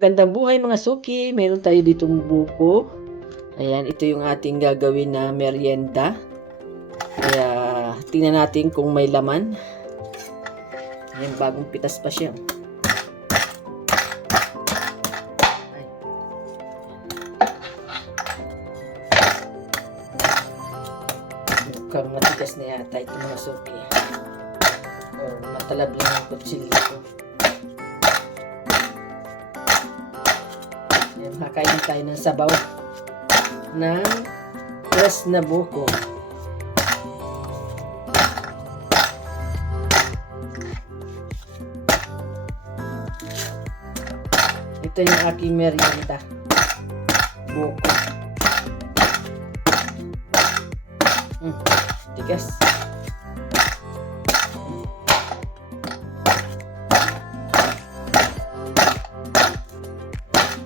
Magandang buhay mga suki, meron tayo ditong buko. Ayan, ito yung ating gagawin na merienda. Kaya tingnan natin kung may laman. Ayan, bagong pitas pa siya. Ay. Mukhang matigas na yata ito mga suki. Or matalab lang ang kutsilyo ko. Ayan, makain tayo ng sabaw ng fresh na buko. Ito yung aking merienda. Buko. Tigas.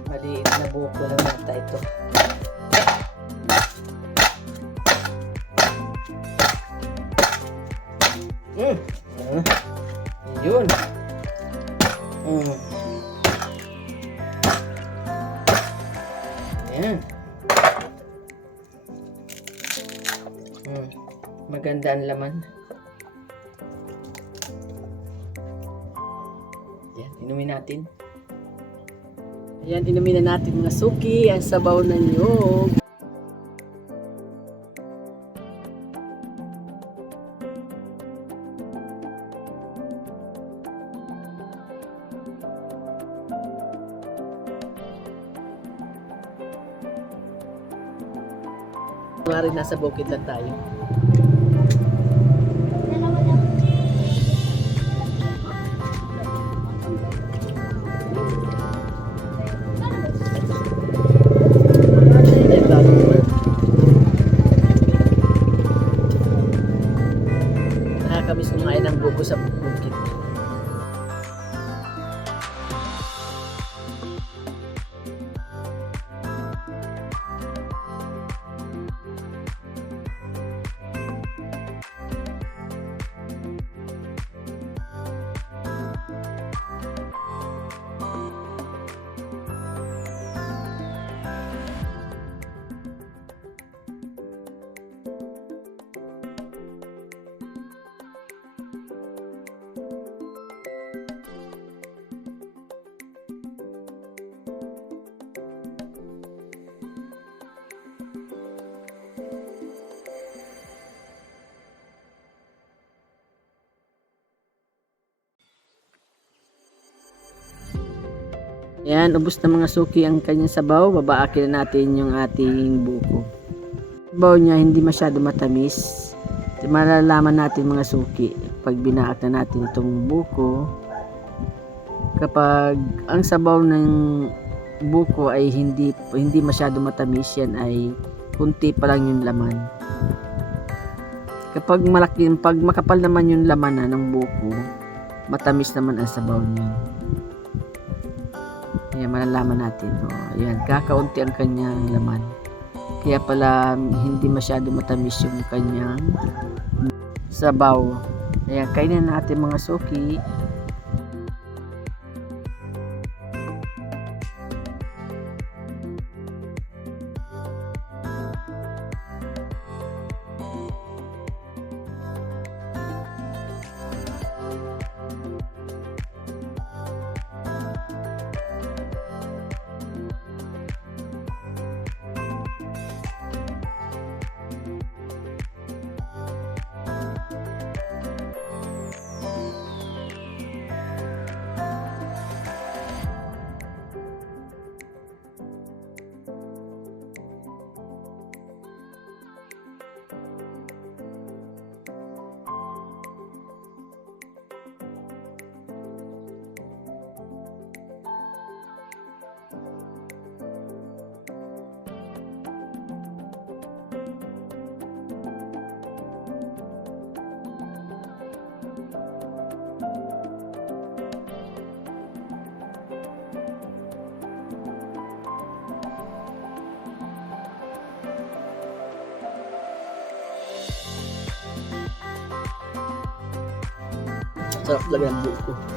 Maliit na buko lang nata ito. Yun. Ayan. Maganda ang laman. Ayan, inumin natin. Ayan, inumin na natin mga suki ang sabaw ng niyog. Mari nasa bukid lang tayo. Nakakamiss kumain ng buko sa bukid. Yan, ubos na mga suki ang kanyang sabaw. Babaakin na natin yung ating buko. Sabaw niya hindi masyado matamis. Malalaman natin mga suki pag binaak na natin itong buko. Kapag ang sabaw ng buko ay hindi masyado matamis, yan ay kunti pa lang yung laman. Kapag pag makapal naman yung laman ng buko, matamis naman ang sabaw niya. Ayan, malalaman natin. Ayan, kakaunti ang kanyang laman. Kaya pala hindi masyado matamis yung kanyang sabaw. Ayan, kainin natin mga suki. Sarap talaga ng buko.